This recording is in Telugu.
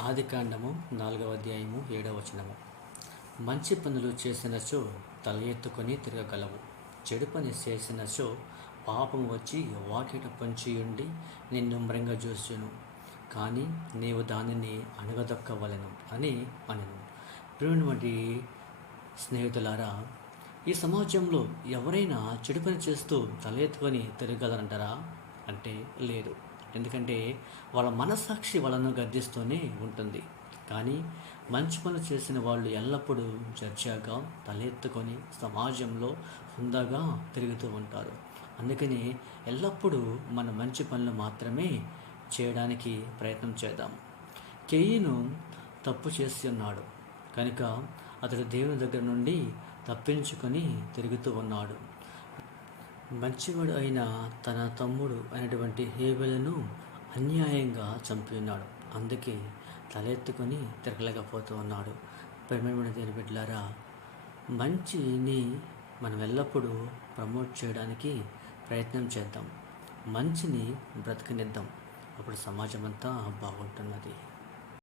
ఆదికాండము 4వ అధ్యాయము 7వ వచనము. మంచి పనులు చేసినచో తల ఎత్తుకొని తిరగగలవు, చెడు పని చేసినచో పాపం వచ్చి వాకిట పొంచియుండి నిన్ను మృంగజూచును, కానీ నీవు దానిని అణగదొక్కవలెను అని అనెను. ప్రియమైనటువంటి స్నేహితులారా, ఈ సమాజంలో ఎవరైనా చెడు పని చేస్తూ తల ఎత్తుకొని తిరగలరంటారా అంటే లేదు. ఎందుకంటే వాళ్ళ మనస్సాక్షి వాళ్ళను గద్దిస్తూనే ఉంటుంది. కానీ మంచి పనులు చేసిన వాళ్ళు ఎల్లప్పుడూ చర్చగా తలెత్తుకొని సమాజంలో హుందాగా తిరుగుతూ ఉంటారు. అందుకని ఎల్లప్పుడూ మన మంచి పనులు మాత్రమే చేయడానికి ప్రయత్నం చేద్దాం. కెయీను తప్పు చేసి ఉన్నాడు కనుక అతడు దేవుని దగ్గర నుండి తప్పించుకొని తిరుగుతూ ఉన్నాడు. మంచివాడు అయిన తన తమ్ముడు అయినటువంటి హేబెలును అన్యాయంగా చంపి ఉన్నాడు. అందుకే తలెత్తుకొని తిరగలేకపోతూ ఉన్నాడు. ప్రేమైన దేవుని బిడ్డలారా, మంచిని మనం ఎల్లప్పుడూ ప్రమోట్ చేయడానికి ప్రయత్నం చేద్దాం. మంచిని బ్రతకనిద్దాం. అప్పుడు సమాజం అంతా బాగుంటున్నది.